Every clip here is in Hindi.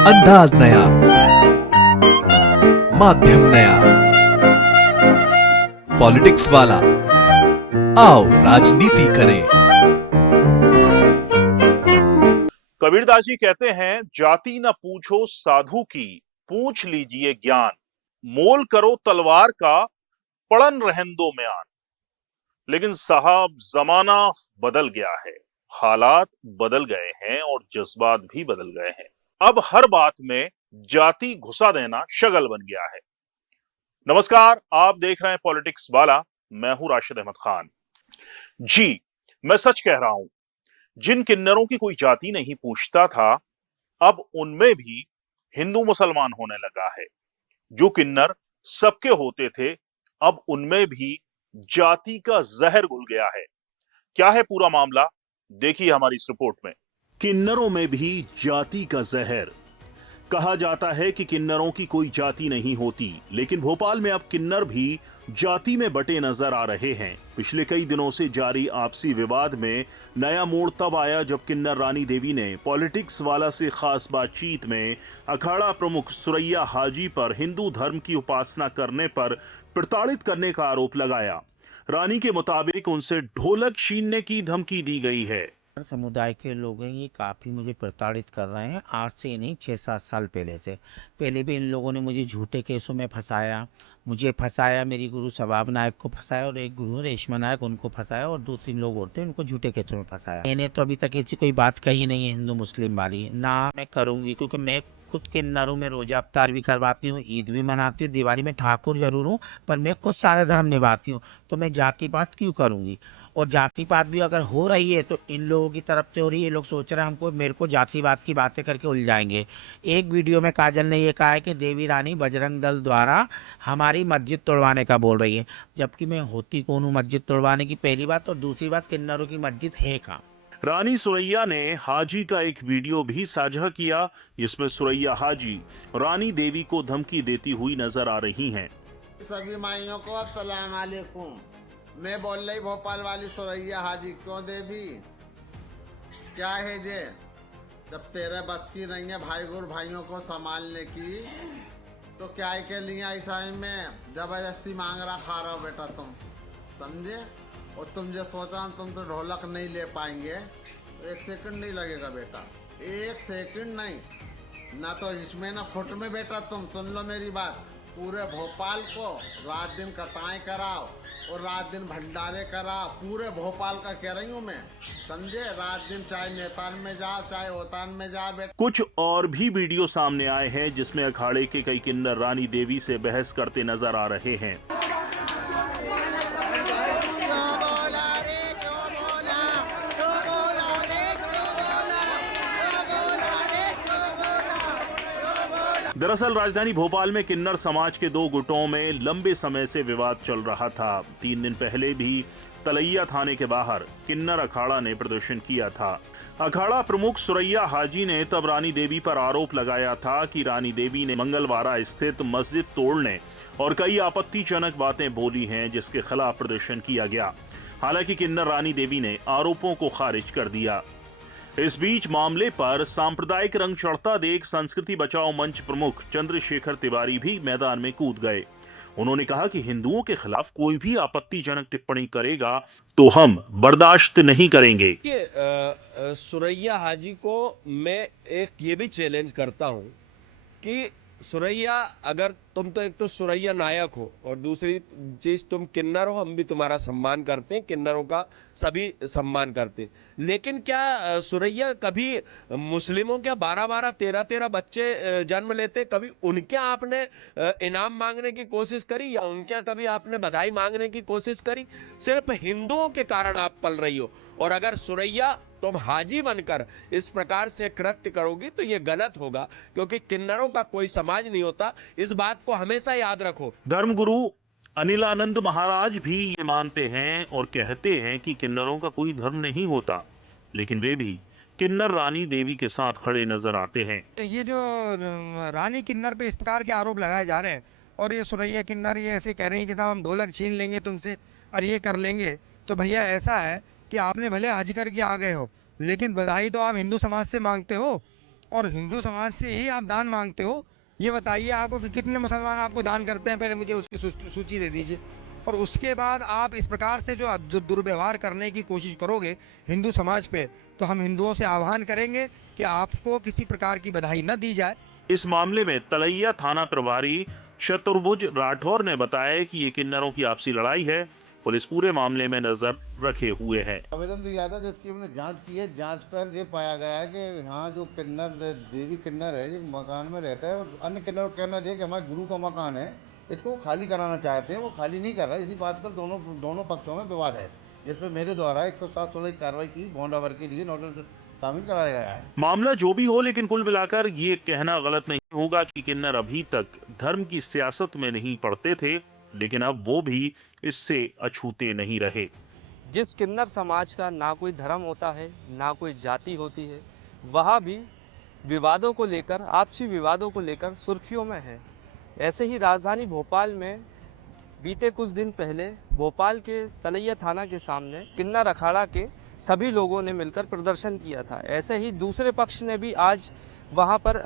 अंदाज नया, माध्यम नया, पॉलिटिक्स वाला, आओ राजनीति करें। कबीरदास जी कहते हैं, जाति न पूछो साधु की, पूछ लीजिए ज्ञान। मोल करो तलवार का, पड़न रहन दो म्यान। लेकिन साहब, जमाना बदल गया है, हालात बदल गए हैं और जज्बात भी बदल गए हैं। अब हर बात में जाति घुसा देना शगल बन गया है। नमस्कार, आप देख रहे हैं पॉलिटिक्स वाला। मैं हूं राशिद अहमद खान। जी, मैं सच कह रहा हूं। जिन किन्नरों की कोई जाति नहीं पूछता था, अब उनमें भी हिंदू मुसलमान होने लगा है। जो किन्नर सबके होते थे, अब उनमें भी जाति का जहर घुल गया है। क्या है पूरा मामला, देखिए हमारी इस रिपोर्ट में। किन्नरों में भी जाति का जहर। कहा जाता है कि किन्नरों की कोई जाति नहीं होती, लेकिन भोपाल में अब किन्नर भी जाति में बटे नजर आ रहे हैं। पिछले कई दिनों से जारी आपसी विवाद में नया मोड़ तब आया जब किन्नर रानी देवी ने पॉलिटिक्स वाला से खास बातचीत में अखाड़ा प्रमुख सुरैया हाजी पर हिंदू धर्म की उपासना करने पर प्रताड़ित करने का आरोप लगाया। रानी के मुताबिक उनसे ढोलक छीनने की धमकी दी गई है। समुदाय के लोग हैं, ये काफ़ी मुझे प्रताड़ित कर रहे हैं। आज से नहीं, 6-7 साल पहले से। पहले भी इन लोगों ने मुझे झूठे केसों में फंसाया। मुझे फंसाया, मेरी गुरु सवाब नायक को फंसाया और एक गुरु रेशमा नायक, उनको फंसाया और 2-3 लोग और थे, उनको झूठे केसों में फंसाया। मैंने तो अभी तक ऐसी कोई बात कही नहीं है हिंदू मुस्लिम वाली, ना मैं करूँगी, क्योंकि मैं खुद किन्नरों में रोजा अफ्तार भी करवाती हूँ, ईद भी मनाती हूँ, दिवाली में ठाकुर जरूर हूँ, पर मैं खुद सारे धर्म निभाती हूँ। तो मैं जाति पात क्यों करूँगी? और जातिवाद भी अगर हो रही है तो इन लोगों की तरफ से हो रही है। ये लोग सोच रहे हैं हमको, मेरे को जातिवाद की बातें करके उलझाएंगे। एक वीडियो में काजल ने ये कहा है कि देवी रानी बजरंग दल द्वारा हमारी मस्जिद तोड़वाने का बोल रही है, जबकि मैं होती कौन हूँ मस्जिद तोड़वाने की, पहली बात। और दूसरी बात, किन्नरों की मस्जिद है कहाँ? रानी सुरैया ने हाजी का एक वीडियो भी साझा किया, जिसमें सुरैया हाजी रानी देवी को धमकी देती हुई नजर आ रही हैं। सभी माइयों को अस्सलाम वालेकुम। मैं बोल रही भोपाल वाली सुरैया हाजी। क्यों देवी, क्या है जे? जब तेरे बस की नहीं है भाई गुर भाइयों को संभालने की, तो क्या के लिए ऐसा में जबरदस्ती मांग रहा खा रहा हो बेटा तुम, समझे? और तुम जो सोचा हम तुमसे ढोलक नहीं ले पाएंगे, तो 1 सेकंड नहीं लगेगा बेटा, 1 सेकंड नहीं। ना तो इसमें ना फुट में बेटा। तुम सुन लो मेरी बात, पूरे भोपाल को रात दिन कथाएं कराओ और रात दिन भंडारे कराओ। पूरे भोपाल का कह रही हूँ मैं, समझे? रात दिन चाहे नेतान में जाओ चाहे ओतान में जाओ बेटा। कुछ और भी वीडियो सामने आए हैं जिसमें अखाड़े के कई किन्नर रानी देवी से बहस करते नजर आ रहे हैं। दरअसल राजधानी भोपाल में किन्नर समाज के 2 गुटों में लंबे समय से विवाद चल रहा था। 3 दिन पहले भी तलैया थाने के बाहर किन्नर अखाड़ा ने प्रदर्शन किया था। अखाड़ा प्रमुख सुरैया हाजी ने तब रानी देवी पर आरोप लगाया था कि रानी देवी ने मंगलवारा स्थित मस्जिद तोड़ने और कई आपत्तिजनक बातें बोली हैं, जिसके खिलाफ प्रदर्शन किया गया। हालांकि किन्नर रानी देवी ने आरोपों को खारिज कर दिया। इस बीच मामले पर सांप्रदायिक रंग चढ़ता देख संस्कृति बचाओ मंच प्रमुख चंद्रशेखर तिवारी भी मैदान में कूद गए। उन्होंने कहा कि हिंदुओं के खिलाफ कोई भी आपत्तिजनक टिप्पणी करेगा तो हम बर्दाश्त नहीं करेंगे। सुरैया हाजी को मैं एक ये भी चैलेंज करता हूं कि सुरैया, अगर तुम तो एक तो सुरैया नायक हो और दूसरी चीज तुम किन्नर हो, हम भी तुम्हारा सम्मान करते हैं, किन्नरों का सभी सम्मान करते हैं। लेकिन क्या सुरैया कभी मुस्लिमों के 12-12, 13-13 बच्चे जन्म लेते, कभी उनके आपने इनाम मांगने की कोशिश करी या उनके कभी आपने बधाई मांगने की कोशिश करी? सिर्फ हिंदुओं के कारण आप पल रही हो। और अगर सुरैया तुम हाजी बनकर इस प्रकार से कृत्य करोगी तो ये गलत होगा, क्योंकि किन्नरों का कोई समाज नहीं होता। इस बात को हमेशा याद रखो। धर्मगुरु अनिलानंद महाराज भी ये मानते हैं और कहते हैं कि किन्नरों का कोई धर्म नहीं होता, लेकिन वे भी किन्नर रानी देवी के साथ खड़े नजर आते हैं। ये जो रानी किन्नर पे इस प्रकार के आरोप लगाए जा रहे हैं और ये सुरैया किन्नर ये ऐसे कह रही है कि साहब हम ढोलक छीन लेंगे तुमसे और ये कर लेंगे, तो भैया ऐसा है कि आपने भले हज करके आ गए हो, लेकिन बधाई तो आप हिंदू समाज से मांगते हो। और हिंदू समाज से ही आप दान मांगते हो। ये बताइए आपको कि कितने मुसलमान आपको दान करते हैं, पहले मुझे उसकी सूची दे दीजिए। और उसके बाद आप इस प्रकार से जो दुर्व्यवहार करने की कोशिश करोगे हिंदू समाज पे, तो हम हिंदुओं से आह्वान करेंगे कि आपको किसी प्रकार की बधाई न दी जाए। इस मामले में तलैया थाना प्रभारी चतुर्भुज राठौर ने बताया कि ये किन्नरों की आपसी लड़ाई है। पुलिस पूरे मामले में नजर रखे हुए है। आवेदन दिया था जिसकी हमने जांच की है। जांच पर ये पाया गया है कि यहाँ जो किन्नर देवी किन्नर है, जो मकान में रहता है, और अन्य किन्नर का कहना है कि हमारे गुरु का मकान है, इसको खाली कराना चाहते हैं, वो खाली नहीं कर रहा है। इसी बात पर दोनों पक्षों में विवाद है, जिसमें मेरे द्वारा 107/16 की कार्रवाई की बॉन्ड आवर के लिए नोटिस शामिल कराया गया है। मामला जो भी हो, लेकिन कुल मिलाकर ये कहना गलत नहीं होगा कि किन्नर अभी तक धर्म की सियासत में नहीं पड़ते थे, लेकिन अब वो भी इससे अछूते नहीं रहे। जिस किन्नर समाज का ना कोई धर्म होता है, ना कोई जाति होती है, वह भी विवादों को लेकर, आपसी विवादों को लेकर सुर्खियों में है। ऐसे ही राजधानी भोपाल में बीते कुछ दिन पहले भोपाल के तलैया थाना के सामने किन्नर अखाड़ा के सभी लोगों ने मिलकर प्रदर्शन किया था। ऐसे ही दूसरे पक्ष ने भी आज वहां पर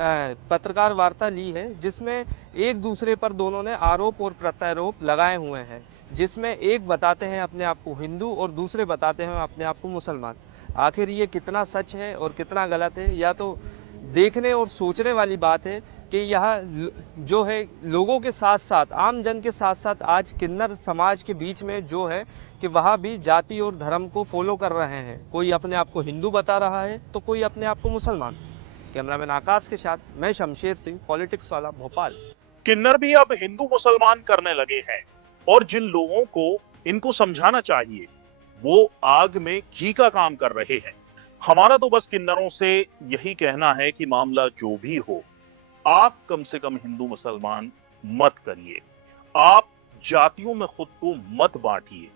पत्रकार वार्ता ली है, जिसमें एक दूसरे पर दोनों ने आरोप और प्रत्यारोप लगाए हुए हैं, जिसमें एक बताते हैं अपने आप को हिंदू और दूसरे बताते हैं अपने आप को मुसलमान। आखिर ये कितना सच है और कितना गलत है, या तो देखने और सोचने वाली बात है कि यह जो है लोगों के साथ साथ, आम जन के साथ साथ आज किन्नर समाज के बीच में जो है कि वह भी जाति और धर्म को फॉलो कर रहे हैं। कोई अपने आप को हिंदू बता रहा है तो कोई अपने आप को मुसलमान। कैमरामैन आकाश के साथ मैं शमशेर सिंह, पॉलिटिक्स वाला, भोपाल। किन्नर भी अब हिंदू मुसलमान करने लगे हैं, और जिन लोगों को इनको समझाना चाहिए वो आग में घी का काम कर रहे हैं। हमारा तो बस किन्नरों से यही कहना है कि मामला जो भी हो, आप कम से कम हिंदू मुसलमान मत करिए। आप जातियों में खुद को मत बांटिए।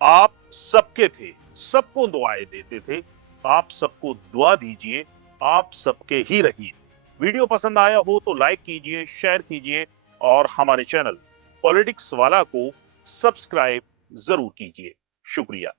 आप सबके थे, सबको दुआएं देते थे, आप सबको दुआ दीजिए, आप सबके ही रहिए। वीडियो पसंद आया हो तो लाइक कीजिए, शेयर कीजिए, और हमारे चैनल पॉलिटिक्स वाला को सब्सक्राइब जरूर कीजिए। शुक्रिया।